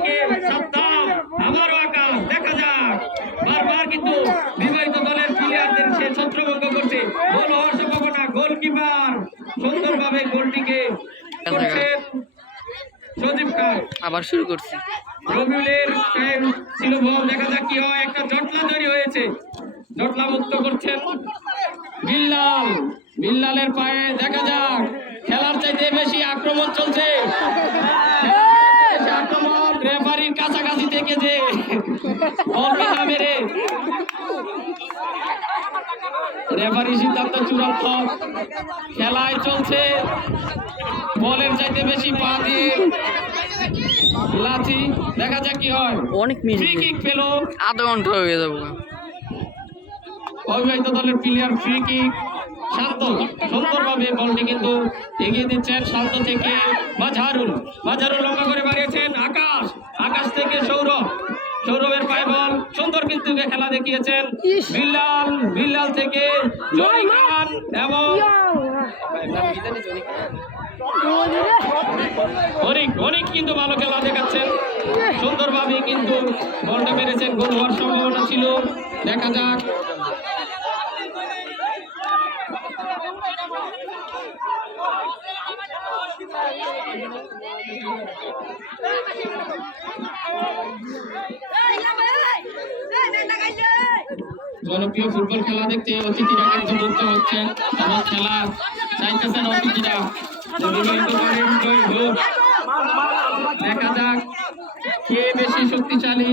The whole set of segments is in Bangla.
থেকে সাবধান আবারও আকাশ দেখা যাক। বারবার কিন্তু বিবাহিত দলের প্লেয়ারদের সে ছত্রভঙ্গ করছে। গোল হওয়ার সম্ভাবনা গোলকিপার সুন্দরভাবে গোলটিকে করছেন সজীব খান আবার শুরু করছি। রবিউলের ছিল বল। দেখা যাক কি হয়। একটা জটলা তৈরি হয়েছে। জটলা মুক্ত করছেন বিল্লাল। বিল্লালের পায়ে দেখা যাক। খেলার চাইতে বেশি আক্রমণ চলছে। রেফারির কাছাকাছি থেকে যে মেরে রেফারি সিদ্ধান্ত চূড়ান্ত। খেলায় চলছে। বলের চাইতে বেশি পা দিয়ে লাথি। দেখা যাক কি হয়। অনেক ফ্রি কিক পেল। আধা ঘণ্টা হয়ে যাব অবিবাহিত দলের প্লেয়ার ফ্রি কিক শান্ত সুন্দরভাবে বলটি কিন্তু এগিয়ে দিচ্ছেন শান্ত থেকে মাঝারুল। মাঝারুল লম্বা করে বাড়িয়েছেন আকাশ। আকাশ থেকে সৌরভ। সৌরভের পায়ে বল। সুন্দর কিন্তু খেলা দেখিয়েছেন। বিল্লাল বিল্লাল থেকে জনি খান এবং অনেক অনেক কিন্তু ভালো খেলা দেখাচ্ছেন। সুন্দরভাবে কিন্তু বলটা মেরেছেন। গোল হওয়ার সম্ভাবনা ছিল। দেখা যাক। জনপ্রিয় ফুটবল খেলা দেখতে অতিথিরা কিন্তু মুক্ত হচ্ছেন। এবং খেলা চাইতেছেন অতিথিরা। দেখা যাক কে বেশি শক্তিশালী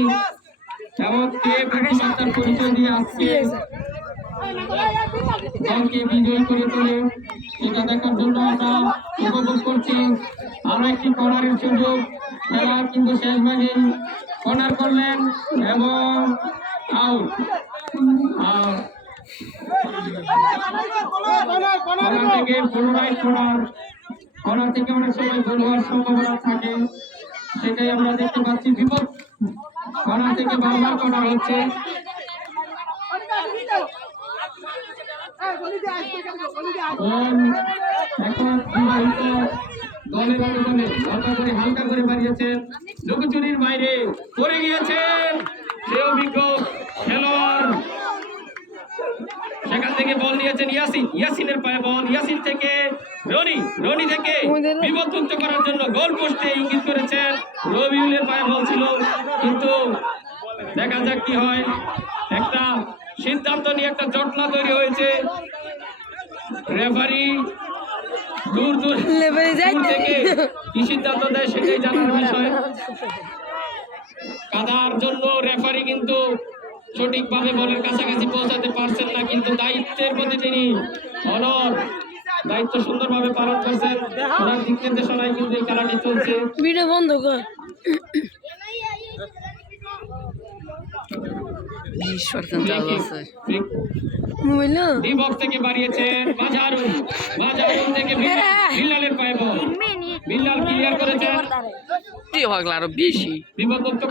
এবং কে বুদ্ধিমত্তার পরিচয় দিয়ে আজকে দলকে বিজয়ী করে তোলে। সেটা দেখার জন্য আমরা উপভোগ করছি। আরও একটি কর্নারের সুযোগ খেলা কিন্তু শেষ ভাগে কর্নার করলেন এবং আউট। আউট কর্নার থেকে পুনরায় কর্নার কর্নার থেকে অনেক সময় গোল হওয়ার সম্ভাবনা থাকে সেটাই আমরা দেখতে পাচ্ছি। বিপদ কর্নার থেকে বারবার কর্নার হচ্ছে। এখন বিবাহিত দলের অনুগমে হালকা করে হালকা করে বাড়িয়েছেন লুকোচুরির বাইরে পড়ে গিয়েছেন সে অভিজ্ঞ খেলোয়াড়। সেখান থেকে বল নিয়েছেন ইয়াসিন। ইয়াসিনের পায়ে বল। ইয়াসিন থেকে রনি রনি থেকে বিপদমুক্ত করার জন্য গোল পোস্টে ইঙ্গিত করেছেন। রবিউলের পায়ে বল ছিল, কিন্তু দেখা যাক কি হয়। একটা সিদ্ধান্ত নিয়ে একটা জটলা তৈরি হয়েছে। রেফারি দূর দূর। লেভেলে দূর থেকে কি সিদ্ধান্ত দেয় সেটাই জানার বিষয়। কাদার জন্য রেফারি কিন্তু সঠিকভাবে বলের কাছাকাছি পৌঁছাতে পারছেন না কিন্তু দায়িত্বের প্রতি তিনি অনর দায়িত্ব সুন্দরভাবে পালন করছেন। ওনার দিক নির্দেশনায় কিন্তু এই খেলাটি চলছে। ভিডিও বন্ধ কর। আছে না থেকে বাড়িয়েছেন মাঝারুল মাঝারুল থেকে বিল্লালের পায়ে বল। বিল্লাল ক্লিয়ার করেছেন কি ভাগলা আরও বেশি।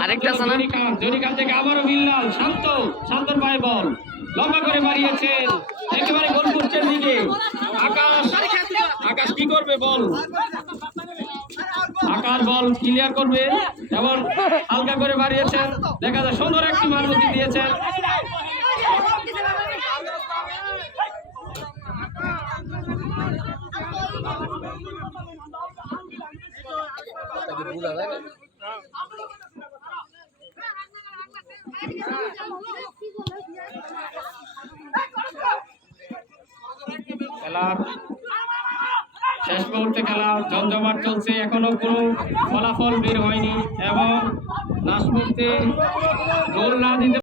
আরেকটা আছে না? জনি খান জনি খান থেকে আবারও বিল্লাল শান্ত শান্তর পায়ে বল। লম্বা করে বাড়িয়েছেন একেবারে গোল পোস্টের দিকে। আকাশ। আকাশ কি করবে বল? আকার বল ক্লিয়ার করবে এবং হালকা করে বাড়িয়েছেন। দেখা যায় সুন্দর একটি মানবতি দিয়েছেন। খেলার শেষ মুহূর্তে খেলা জমজমাট চলছে। এখনও কোনো ফলাফল বের হয়নি এবং লাস্ট মুহূর্তে গোল না দিতে